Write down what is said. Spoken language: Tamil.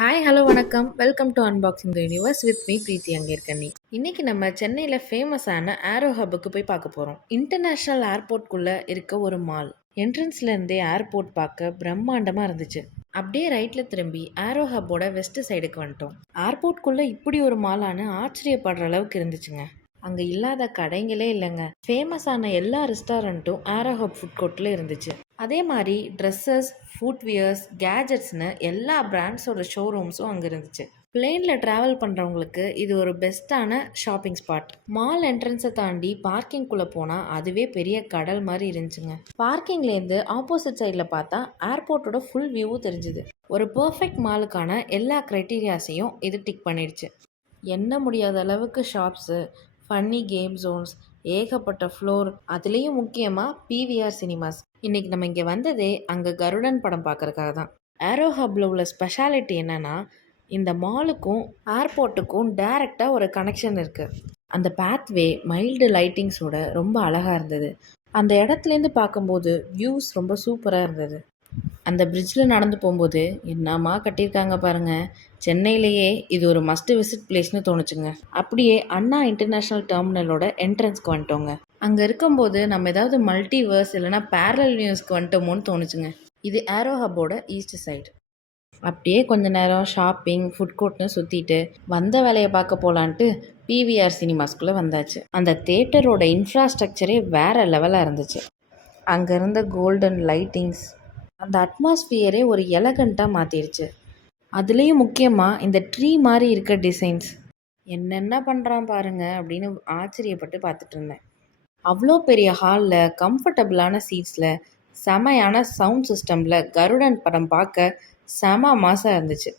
ஹாய் ஹலோ வணக்கம் welcome to unboxing the universe with me Preethi அங்கேற்கண்ணி. இன்னைக்கு நம்ம சென்னையில் ஃபேமஸான ஆரோ ஹப்புக்கு போய் பார்க்க போகிறோம். இன்டர்நேஷ்னல் ஏர்போர்ட்குள்ளே இருக்க ஒரு மால். என்ட்ரன்ஸ்லேருந்தே ஏர்போர்ட் பார்க்க பிரம்மாண்டமாக இருந்துச்சு. அப்படியே ரைட்டில் திரும்பி ஆரோ ஹப்போட வெஸ்ட் சைடுக்கு வந்துட்டோம். ஏர்போர்ட்குள்ளே இப்படி ஒரு மாலான்னு ஆச்சரியப்படுற அளவுக்கு இருந்துச்சுங்க. அங்கே இல்லாத கடைங்களே இல்லைங்க. ஃபேமஸான எல்லா ரெஸ்டாரண்ட்டும் ஆரோ ஹப் ஃபுட் கோர்ட்டில் இருந்துச்சு. அதே மாதிரி ட்ரெஸ்ஸஸ், ஃபுட்வியர்ஸ், கேஜெட்ஸ்னு எல்லா பிராண்ட்ஸோட ஷோரூம்ஸும் அங்கே இருந்துச்சு. பிளேனில் ட்ராவல் பண்ணுறவங்களுக்கு இது ஒரு பெஸ்ட்டான ஷாப்பிங் ஸ்பாட். மால் என்ட்ரன்ஸை தாண்டி பார்க்கிங்குள்ளே போனால் அதுவே பெரிய கடல் மாதிரி இருந்துச்சுங்க. பார்க்கிங்லேருந்து ஆப்போசிட் சைடில் பார்த்தா ஏர்போர்ட்டோட ஃபுல் வியூவும் தெரிஞ்சுது. ஒரு பர்ஃபெக்ட் மாலுக்கான எல்லா க்ரைட்டீரியாஸையும் இது டிக் பண்ணிடுச்சு. எண்ண முடியாத அளவுக்கு ஷாப்ஸு, ஃபன்னி கேம் ஜோன்ஸ், ஏகப்பட்ட ஃப்ளோர், அதுலேயும் முக்கியமாக பிவிஆர் சினிமாஸ். இன்றைக்கி நம்ம இங்கே வந்ததே அங்கே கருடன் படம் பார்க்குறதுக்காக தான். ஏரோ ஹப்பில் உள்ள ஸ்பெஷாலிட்டி என்னென்னா, இந்த மாலுக்கும் ஏர்போர்ட்டுக்கும் டைரெக்டாக ஒரு கனெக்ஷன் இருக்குது. அந்த பேத்வே மைல்டு லைட்டிங்ஸோட ரொம்ப அழகாக இருந்தது. அந்த இடத்துலேருந்து பார்க்கும்போது வியூஸ் ரொம்ப சூப்பராக இருந்தது. அந்த பிரிட்ஜில் நடந்து போகும்போது என்னம்மா கட்டியிருக்காங்க பாருங்கள். சென்னையிலேயே இது ஒரு மஸ்ட் விசிட் பிளேஸ்னு தோணுச்சுங்க. அப்படியே அண்ணா இன்டர்நேஷ்னல் டெர்மினலோட என்ட்ரன்ஸ்க்கு வந்துட்டோங்க. அங்கே இருக்கும்போது நம்ம ஏதாவது மல்டிவர்ஸ் இல்லைனா பேரலல் யூனிவர்ஸ்க்கு வந்துட்டோமோன்னு தோணுச்சுங்க. இது ஏரோ ஹப்போட ஈஸ்ட் சைடு. அப்படியே கொஞ்ச நேரம் ஷாப்பிங், ஃபுட் கோர்ட்னு சுற்றிட்டு வந்த வேலையை பார்க்க போகலான்ட்டு பிவிஆர் சினிமாஸ்குள்ளே வந்தாச்சு. அந்த தேட்டரோட இன்ஃப்ராஸ்ட்ரக்சரே வேறு லெவலாக இருந்துச்சு. அங்கே இருந்த கோல்டன் லைட்டிங்ஸ் அந்த அட்மாஸ்பியரே ஒரு எலகண்ட்டாக மாற்றிடுச்சு. அதுலேயும் முக்கியமாக இந்த ட்ரீ மாதிரி இருக்க டிசைன்ஸ். என்னென்ன பண்ணுறான் பாருங்க அப்படின்னு ஆச்சரியப்பட்டு பார்த்துட்டு இருந்தேன். அவ்வளோ பெரிய ஹாலில் கம்ஃபர்டபுளான சீட்ஸில் செமையான சவுண்ட் சிஸ்டமில் கருடன் படம் பார்க்க செம மாசாக இருந்துச்சு.